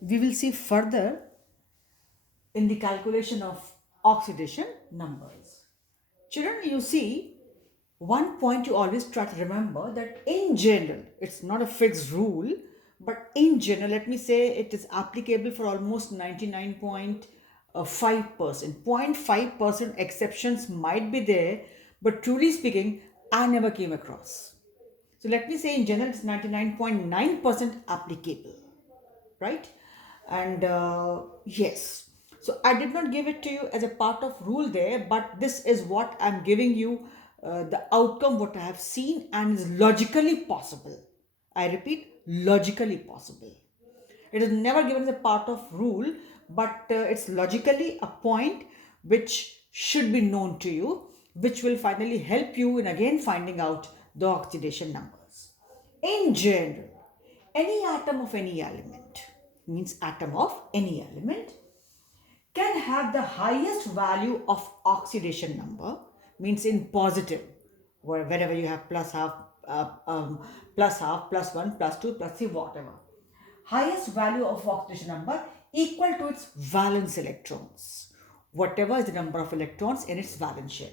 we will see further in the calculation of oxidation numbers. Children, you see, one point you always try to remember that in general, it's not a fixed rule, but in general, let me say it is applicable for almost 99.5%. 0.5% exceptions might be there, but truly speaking, I never came across. So let me say in general, it's 99.9% applicable, right? And yes, so I did not give it to you as a part of rule there, but this is what I'm giving you, the outcome what I have seen and is logically possible. I repeat, logically possible. It is never given as a part of rule, but it's logically a point which should be known to you, which will finally help you in again finding out the oxidation numbers. In general, any atom of any element, means atom of any element, can have the highest value of oxidation number, means in positive, wherever you have plus half, plus half, plus 1, plus 2, plus 3, whatever. Highest value of oxidation number equal to its valence electrons, whatever is the number of electrons in its valence shell.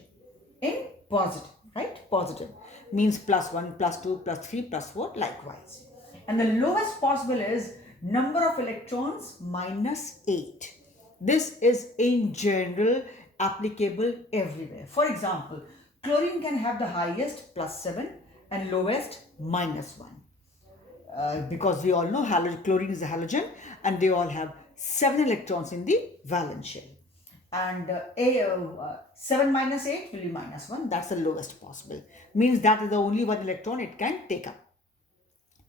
In positive, right? Positive means plus 1, plus 2, plus 3, plus 4, likewise. And the lowest possible is number of electrons minus 8. This is in general applicable everywhere. For example, chlorine can have the highest plus 7 and lowest minus 1. Because we all know chlorine is a halogen and they all have 7 electrons in the valence shell. And 7 minus 8 will be minus 1. That's the lowest possible. Means that is the only one electron it can take up.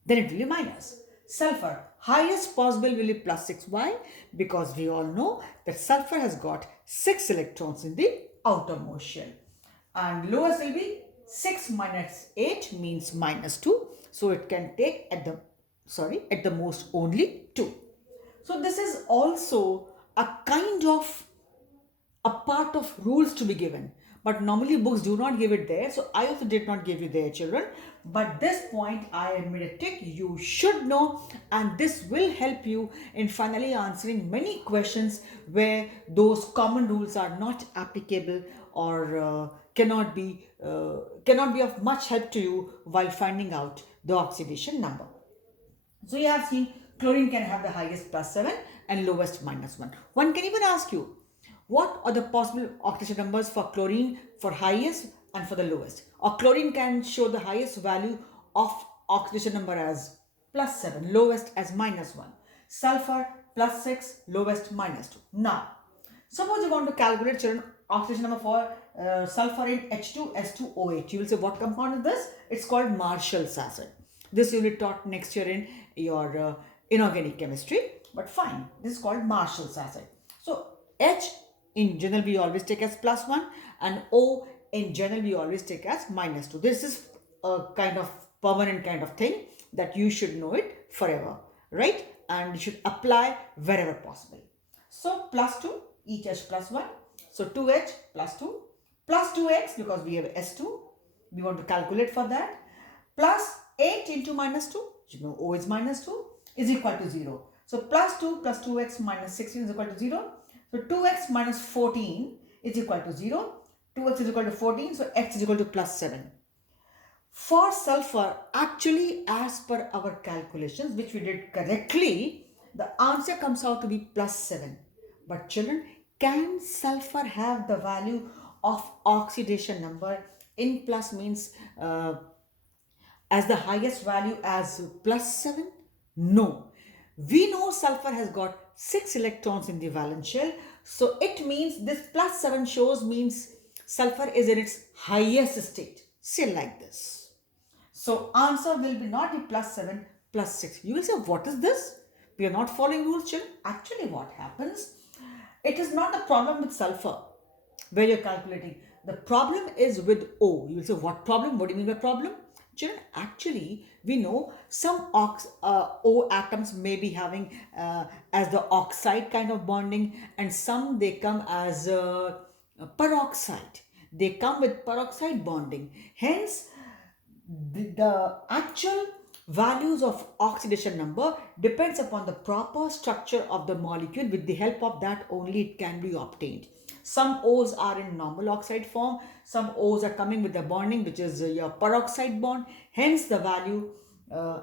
Then it will be minus. Sulfur, highest possible will be plus 6. Why? Because we all know that sulfur has got 6 electrons in the outermost shell. And lowest will be 6 minus 8 means minus 2. So it can take at the most only 2. So this is also a kind of a part of rules to be given, but normally books do not give it there, so I also did not give you there, children. But this point I admit a tick, you should know, and this will help you in finally answering many questions where those common rules are not applicable or cannot be of much help to you while finding out the oxidation number. So you have seen chlorine can have the highest plus 7 and lowest minus 1. One can even ask you, what are the possible oxidation numbers for chlorine for highest and for the lowest? Or chlorine can show the highest value of oxidation number as plus 7, lowest as minus 1. Sulfur plus 6, lowest minus 2. Now, suppose you want to calculate, children, oxidation number for sulfur in H2S2OH. You will say, what compound is this? It's called Marshall's acid. This you will be taught next year in your inorganic chemistry. But fine, this is called Marshall's acid. So H in general we always take as plus 1 and O in general we always take as minus 2. This is a kind of permanent kind of thing that you should know it forever, right? And you should apply wherever possible. So plus 2, each H plus 1. So 2H plus 2 plus 2X because we have S2. We want to calculate for that. Plus 8 into minus 2, you know O is minus 2, is equal to 0. So plus 2 plus 2x minus 16 is equal to 0. So 2x minus 14 is equal to 0. 2x is equal to 14, so x is equal to plus 7. For sulfur, actually as per our calculations, which we did correctly, the answer comes out to be plus 7. But children, can sulfur have the value of oxidation number in plus means as the highest value as plus 7? No. We know sulfur has got 6 electrons in the valence shell. So it means this plus 7 shows means sulfur is in its highest state. Say like this. So answer will be not be plus 7 plus 6. You will say, what is this? We are not following rules, children. Actually what happens? It is not the problem with sulfur where you're calculating. The problem is with O. You will say, what problem? What do you mean by problem? Children, actually, we know some O atoms may be having as the oxide kind of bonding, and some they come as peroxide. They come with peroxide bonding. Hence, the actual Values of oxidation number depends upon the proper structure of the molecule. With the help of that only it can be obtained. Some O's are in normal oxide form, some O's are coming with the bonding which is your peroxide bond, hence the value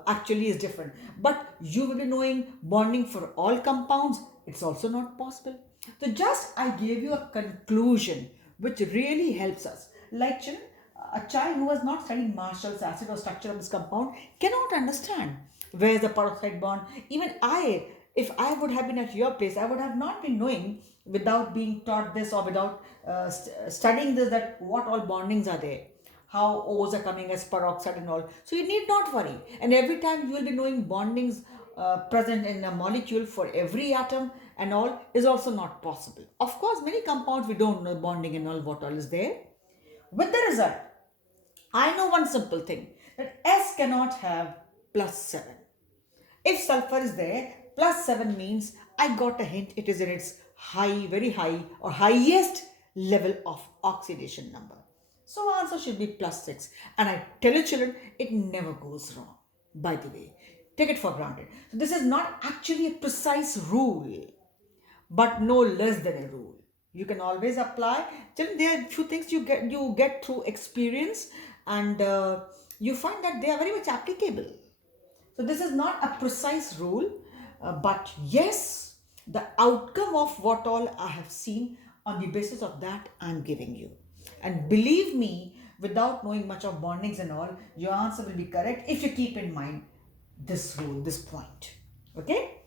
actually is different. But you will be knowing bonding for all compounds, it's also not possible. So just I gave you a conclusion which really helps us. Like children, a child who has not studied Marshall's acid or structure of this compound cannot understand where is the peroxide bond. Even I, if I would have been at your place, I would have not been knowing without being taught this or without studying this that what all bondings are there, how O's are coming as peroxide and all. So you need not worry. And every time you will be knowing bondings present in a molecule for every atom and all is also not possible. Of course, many compounds we don't know bonding and all what all is there. With the result, I know one simple thing that S cannot have plus 7. If sulfur is there, plus 7 means I got a hint it is in its high, very high or highest level of oxidation number. So answer should be plus 6. And I tell you children, it never goes wrong. By the way, take it for granted. So this is not actually a precise rule, but no less than a rule. You can always apply. Then there are few things you get through experience, and you find that they are very much applicable. So this is not a precise rule, but yes, the outcome of what all I have seen, on the basis of that I'm giving you. And believe me, without knowing much of bondings and all, your answer will be correct if you keep in mind this rule, this point. Okay?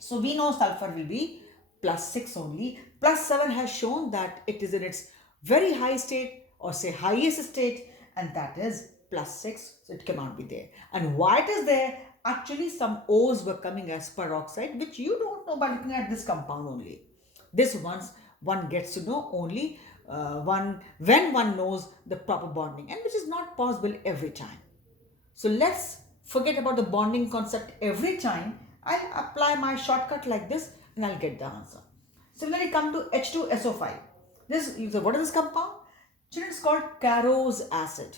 So we know sulfur will be plus 6 only. Plus 7 has shown that it is in its very high state or say highest state, and that is plus 6. So it cannot be there. And why it is there? Actually, some O's were coming as peroxide, which you don't know by looking at this compound only. This once one gets to know only when one knows the proper bonding, and which is not possible every time. So let's forget about the bonding concept every time. I'll apply my shortcut like this and I'll get the answer. Similarly, come to H2SO5. This, you say, what is this compound? Children, it's called Carrot's acid.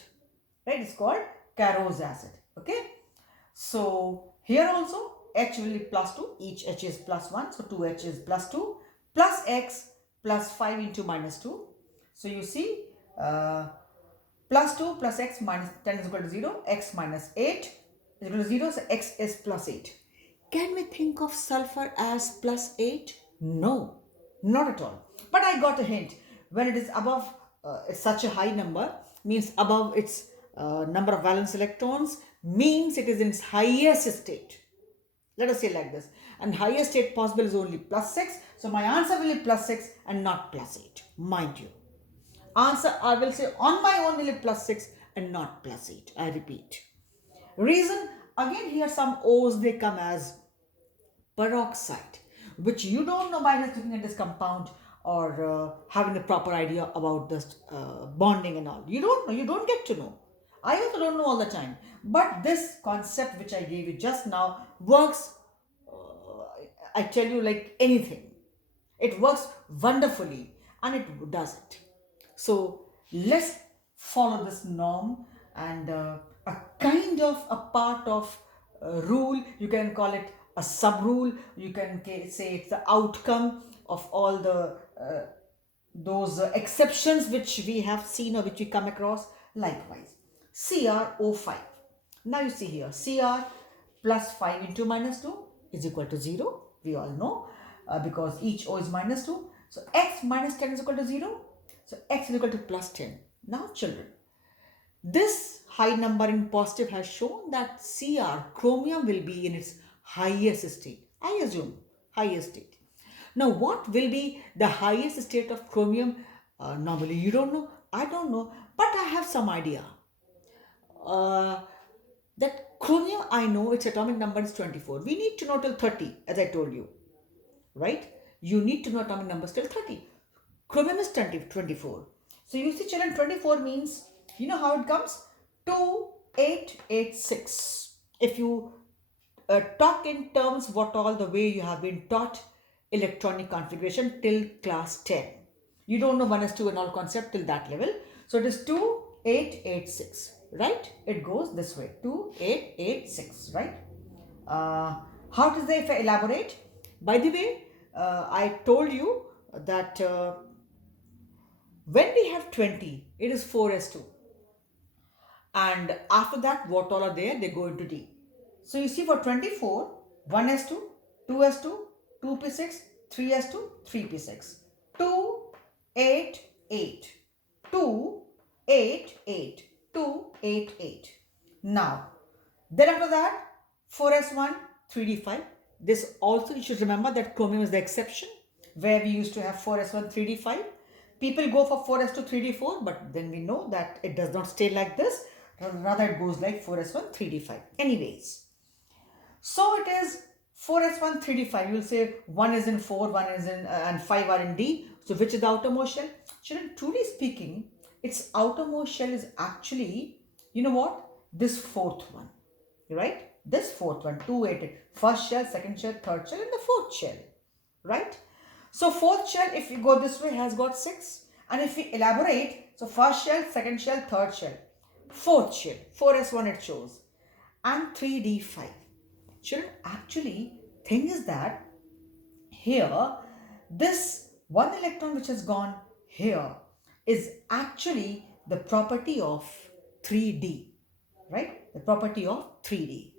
Right? It's called Carrot's acid. Okay? So here also H will be plus 2. Each H is plus 1. So 2H is plus 2. Plus X plus 5 into minus 2. So you see plus 2 plus x minus 10 is equal to 0. X minus 8 is equal to 0. So x is plus 8. Can we think of sulfur as plus 8? No, not at all. But I got a hint. When it is above such a high number, means above its number of valence electrons, means it is in its highest state. Let us say like this. And highest state possible is only plus 6. So my answer will be plus 6 and not plus 8. Mind you. Answer I will say on my own will be plus 6 and not plus 8. I repeat. Reason, again here some O's they come as peroxide, which you don't know by just looking at this compound or having a proper idea about this bonding and all. You don't know, you don't get to know. I also don't know all the time. But this concept which I gave you just now works, I tell you, like anything. It works wonderfully and it does it. So let's follow this norm and a kind of a part of rule. You can call it a sub rule. You can say it's the outcome of all the those exceptions which we have seen or which we come across. Likewise, CrO5. Now you see here, Cr plus 5 into minus 2 is equal to 0. We all know because each O is minus 2. So x minus 10 is equal to 0. So x is equal to plus 10. Now children, this high number in positive has shown that Cr, chromium, will be in its highest state. I assume highest state. Now what will be the highest state of chromium? Normally you don't know, I don't know, but I have some idea. That chromium, I know its atomic number is 24. We need to know till 30, as I told you, right? You need to know atomic numbers till 30. Chromium is 24. So you see children, 24 means, you know how it comes? 2886. If you talk in terms what all the way you have been taught electronic configuration till class 10. You don't know 1s2 and all concept till that level. So it is 2886. right? It goes this way, 2886, right? Uh, how does that, if I elaborate? By the way, I told you that when we have 20, it is 4s2. And after that, what all are there, they go into D. So you see for 24, 1s2, 2s2, 2p6, 3s2, 3p6, 2, 8, 8, 2, 8, 8, 2, 8, 8. Now, then after that, 4s1, 3d5. This also, you should remember that chromium is the exception, where we used to have 4s1, 3d5. People go for 4s2, 3d4, but then we know that it does not stay like this. Rather, it goes like 4s1, 3d5. Anyways, so it is 4s1, 3d5. You will say 1 is in 4, 1 is in, and 5 are in D. So which is the outermost shell? Children, truly speaking, its outermost shell is actually, you know what? This fourth one, right? This fourth one, 2, 8, first shell, second shell, third shell, and the fourth shell, right? So fourth shell, if you go this way, has got 6. And if we elaborate, so first shell, second shell, third shell, fourth shell, 4s1 it shows, and 3d5. Children, actually, thing is that here, this one electron which has gone here is actually the property of 3d, right? The property of 3d,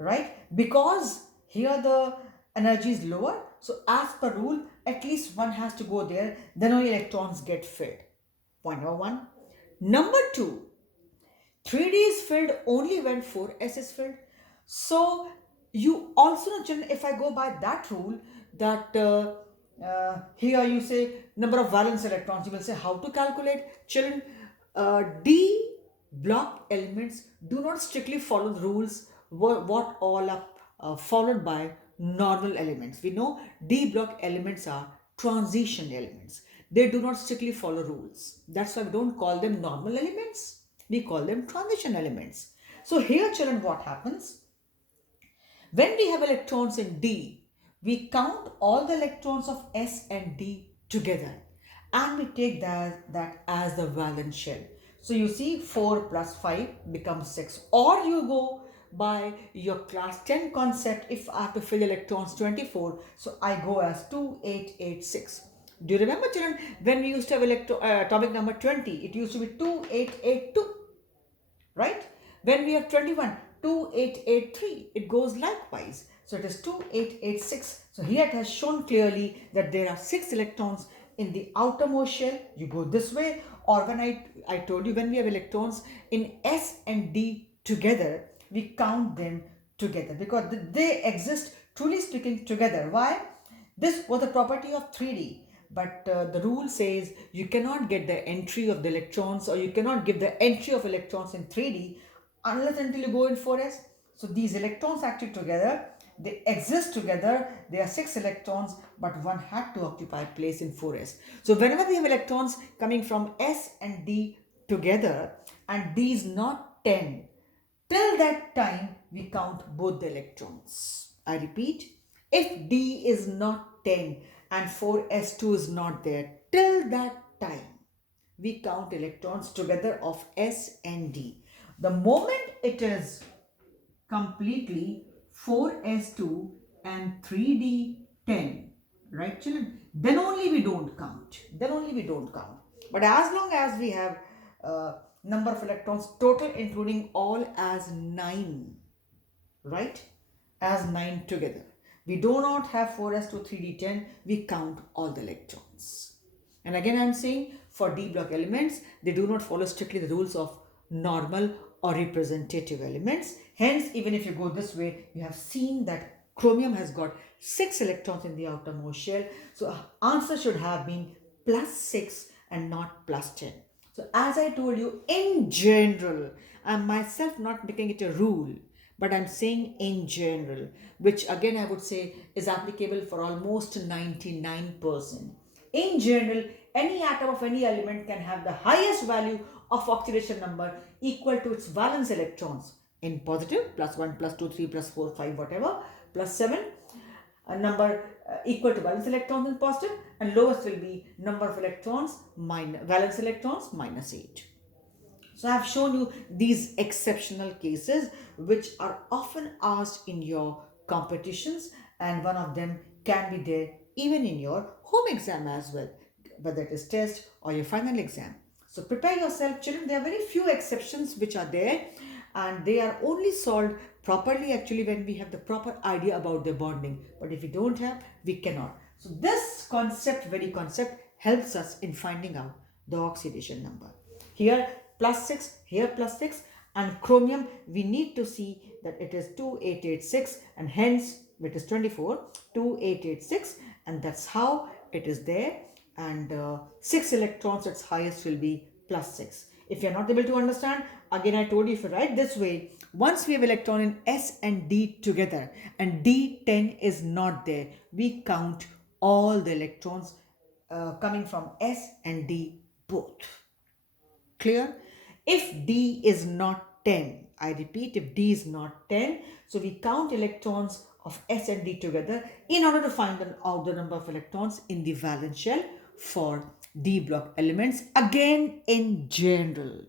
right? Because here the energy is lower, so as per rule, at least one has to go there, then only electrons get filled. Point number one. Number two, 3D is filled only when 4s is filled. So you also know, children, if I go by that rule, that here you say number of valence electrons, you will say how to calculate. Children, D block elements do not strictly follow the rules what all are followed by normal elements. We know D block elements are transition elements. They do not strictly follow rules. That's why we don't call them normal elements. We call them transition elements. So here, children, what happens? When we have electrons in D, we count all the electrons of S and D together and we take that as the valence shell. So you see 4 plus 5 becomes 6. Or you go by your class 10 concept, if I have to fill electrons 24, so I go as 2886. Do you remember, children, when we used to have atomic number 20, it used to be 2882, right? When we have 21, 2883, it goes likewise. So it is 2886. So here it has shown clearly that there are 6 electrons in the outermost shell. You go this way. Or when I told you, when we have electrons in S and D together, we count them together because they exist, truly speaking, together. Why? This was the property of 3D. But the rule says you cannot get the entry of the electrons, or you cannot give the entry of electrons in 3D unless until you go in 4s. So these electrons actually together, they exist together. There are 6 electrons, but one had to occupy place in 4s. So whenever we have electrons coming from S and D together, and D is not 10, till that time we count both the electrons. I repeat, if D is not 10 and 4s2 is not there, till that time we count electrons together of S and D. The moment it is completely 4s2 and 3d10, right, children, then only we don't count. Then only we don't count. But as long as we have number of electrons total including all as 9, right, as 9 together, we do not have 4s2 3d10, we count all the electrons. And again, I am saying for D block elements, they do not follow strictly the rules of normal or representative elements. Hence, even if you go this way, you have seen that chromium has got 6 electrons in the outermost shell. So answer should have been plus 6 and not plus 10. So as I told you, in general, I'm myself not making it a rule, but I'm saying in general, which again I would say is applicable for almost 99%. In general, any atom of any element can have the highest value of oxidation number equal to its valence electrons in positive, plus 1, plus 2, 3, plus 4, 5, whatever, plus 7, a number equal to valence electrons in positive, and lowest will be number of electrons minus valence electrons minus 8. So I've shown you these exceptional cases which are often asked in your competitions, and one of them can be there even in your home exam as well, whether it is test or your final exam. So prepare yourself, children. There are very few exceptions which are there, and they are only solved properly actually when we have the proper idea about their bonding. But if we don't have, we cannot. So this concept, very concept, helps us in finding out the oxidation number. Here plus 6, here plus 6, and chromium we need to see that it is 2886, and hence it is 24, 2886, and that's how it is there. And 6 electrons, its highest will be plus 6. If you're not able to understand, again I told you, if you write this way, once we have electron in S and D together and D10 is not there, we count all the electrons coming from S and D both. Clear? If D is not 10, I repeat, if D is not 10, so we count electrons of S and D together in order to find out the number of electrons in the valence shell for D block elements, again in general.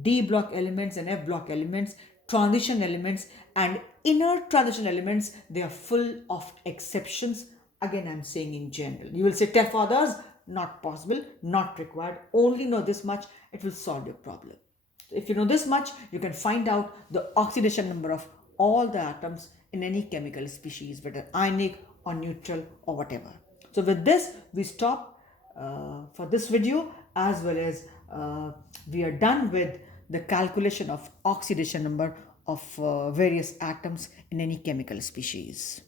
D block elements and F block elements, transition elements and inner transition elements, they are full of exceptions. Again, I'm saying in general. You will say, tell for others, not possible, not required. Only know this much, it will solve your problem. If you know this much, you can find out the oxidation number of all the atoms in any chemical species, whether ionic or neutral or whatever. So with this, we stop for this video, as well as we are done with the calculation of oxidation number of various atoms in any chemical species.